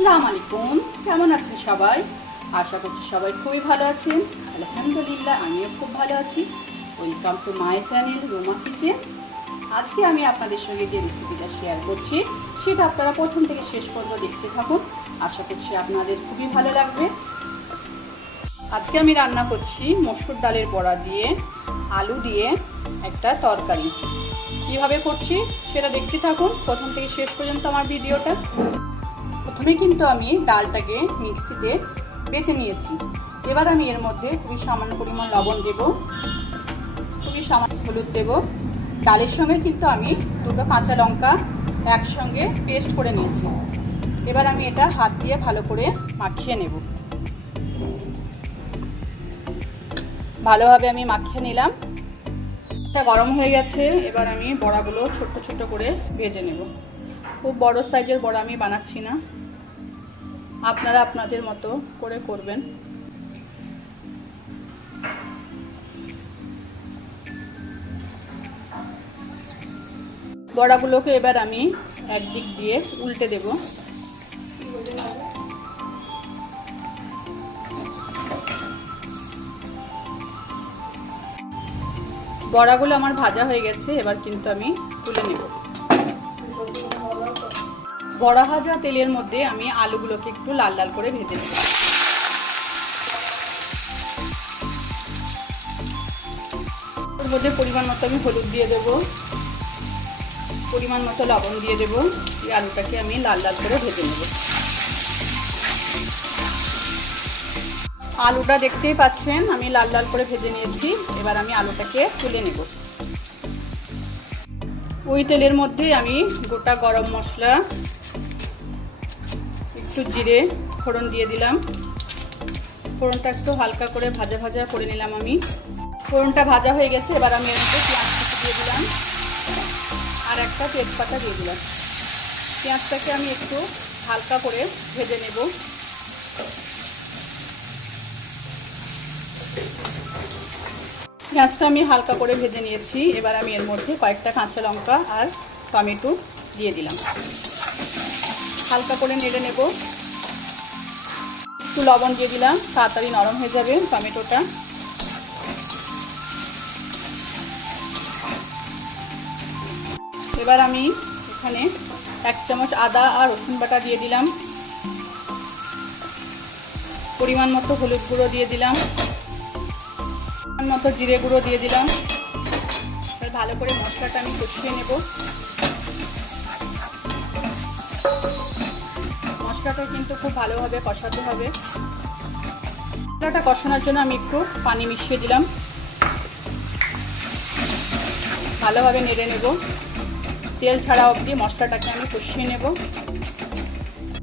আসসালামু আলাইকুম, কেমন আছেন সবাই? আশা করছি সবাই খুবই ভালো আছেন। আলহামদুলিল্লাহ আমিও খুব ভালো আছি। Welcome to my channel Ruma kitchen. আজকে আমি আপনাদের সঙ্গে যে রেসিপিটা শেয়ার করছি সেটা আপনারা প্রথম থেকে শেষ পর্যন্ত দেখতে থাকুন। আশা করছি আপনাদের খুবই ভালো লাগবে। আজকে আমি রান্না করছি মসুর ডালের বড়া দিয়ে আলু দিয়ে একটা তরকারি। কিভাবে করছি সেটা দেখতে থাকুন প্রথম থেকে শেষ পর্যন্ত আমার ভিডিওটা। প্রথমে কিন্তু আমি ডালটাকে মিক্সিতে বেটে নিয়েছি। এবার আমি এর মধ্যে খুবই সামান্য পরিমাণ লবণ দেব, খুবই সামান্য হলুদ দেব। ডালের সঙ্গে কিন্তু আমি দুটো কাঁচা লঙ্কা একসঙ্গে পেস্ট করে নিয়েছি। এবার আমি এটা হাত দিয়ে ভালো করে মাখিয়ে নেব। ভালোভাবে আমি মাখিয়ে নিলাম। এটা গরম হয়ে গেছে। এবার আমি বড়াগুলো ছোট্ট ছোট্ট করে ভেজে নেব। খুব বড় সাইজের বড়া আমি বানাচ্ছি না, আপনারা আপনাদের মতো করে করবেন। বড়াগুলোকে এবার আমি একদিক দিয়ে উল্টে দেব। বড়াগুলো আমার ভাজা হয়ে গেছে। এবার কিন্তু আমি তুলে নেব। বড়া ভাজা তেলের মধ্যে আমি আলুগুলোকে একটু লাল লাল করে ভেজে নেব। ওর মধ্যে পরিমাণ মতো আমি হলুদ দিয়ে দেব, পরিমাণ মতো লবণ দিয়ে দেব। এই আলুটাকে আমি লাল লাল করে ভেজে নেব। আলুটা দেখতেই পাচ্ছেন আমি লাল লাল করে ভেজে নিয়েছি। এবার আমি আলুটাকে তুলে নেব। ওই তেলের মধ্যে আমি গোটা গরম মশলা, একটু জিরে ফোড়ন দিয়ে দিলাম। ফোড়নটা একটু হালকা করে ভাজা ভাজা করে নিলাম আমি। ফোড়নটা ভাজা হয়ে গেছে। এবার আমি এর মধ্যে পেঁয়াজ কুচি দিয়ে দিলাম আর একটা তেজপাতা দিয়ে দিলাম। পেঁয়াজটাকে আমি একটু হালকা করে ভেজে নেব। পেঁয়াজটা আমি হালকা করে ভেজে নিয়েছি। এবার আমি এর মধ্যে কয়েকটা কাঁচা লঙ্কা আর টমেটো দিয়ে দিলাম। হালকা করে নেড়ে নেব। একটু লবণ দিয়ে দিলাম, তাড়াতাড়ি নরম হয়ে যাবে টমেটোটা। এবার আমি এখানে 1 চামচ আদা আর রসুন বাটা দিয়ে দিলাম। পরিমাণ মতো হলুদ গুঁড়ো দিয়ে দিলাম, পরিমাণ মতো জিরে গুঁড়ো দিয়ে দিলাম। এবার ভালো করে মশলাটা আমি কষিয়ে নেব। মশলাটা কিন্তু খুব ভালোভাবে কষাতে হবে। মশলাটা কষানোর জন্য আমি একটু পানি মিশিয়ে দিলাম। ভালোভাবে নেড়ে নেব। তেল ছাড়া অবধি মশলাটাকে আমি কষিয়ে নেব।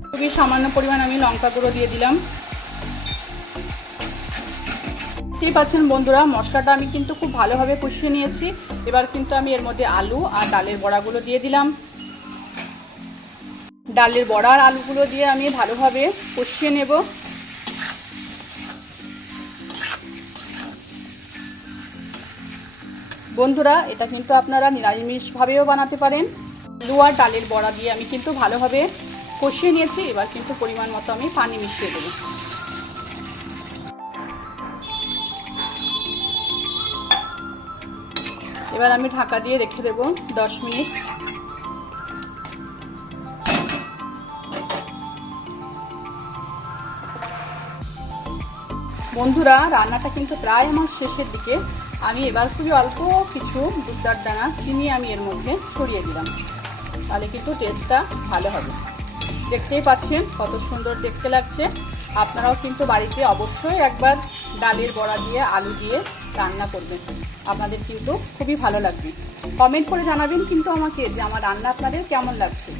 খুবই সামান্য পরিমাণ আমি লঙ্কা গুঁড়ো দিয়ে দিলাম। দেখতেই পাচ্ছেন বন্ধুরা, মশলাটা আমি কিন্তু খুব ভালোভাবে কষিয়ে নিয়েছি। এবার কিন্তু আমি এর মধ্যে আলু আর ডালের বড়াগুলো দিয়ে দিলাম। ডালের বড়া আর আলুগুলো দিয়ে আমি ভালোভাবে কষিয়ে নেব। বন্ধুরা, এটা কিন্তু আপনারা নিরামিষভাবেও বানাতে পারেন। আলু আর ডালের বড়া দিয়ে আমি কিন্তু ভালোভাবে কষিয়ে নিয়েছি। এবার কিন্তু পরিমাণ মতো আমি পানি মিশিয়ে দেব। এবার আমি ঢাকা দিয়ে রেখে দেব 10 মিনিট। বন্ধুরা, রান্নাটা কিন্তু প্রায় আমার শেষের দিকে। আমি এবার খুবই অল্প কিছু 2-4 দানা চিনি আমি এর মধ্যে ছড়িয়ে দিলাম। তাহলে কিন্তু টেস্টটা ভালো হবে। দেখতেই পাচ্ছেন কত সুন্দর দেখতে লাগছে। আপনারাও কিন্তু বাড়িতে অবশ্যই একবার ডালের বড়া দিয়ে আলু দিয়ে রান্না করবেন। আপনাদের কিন্তু খুবই ভালো লাগবে। কমেন্ট করে জানাবেন কিন্তু আমাকে যে আমার রান্না আপনাদের কেমন লাগছে।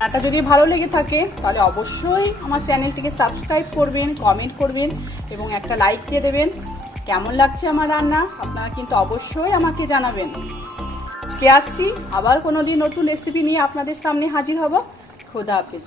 রান্নাটা যদি ভালো লেগে থাকে তাহলে অবশ্যই আমার চ্যানেলটিকে সাবস্ক্রাইব করবেন, কমেন্ট করবেন এবং একটা লাইক দিয়ে দেবেন। কেমন লাগছে আমার রান্না আপনারা কিন্তু অবশ্যই আমাকে জানাবেন। আজকে আসছি, আবার কোনো দিন নতুন রেসিপি নিয়ে আপনাদের সামনে হাজির হব। খোদা হাফেজ।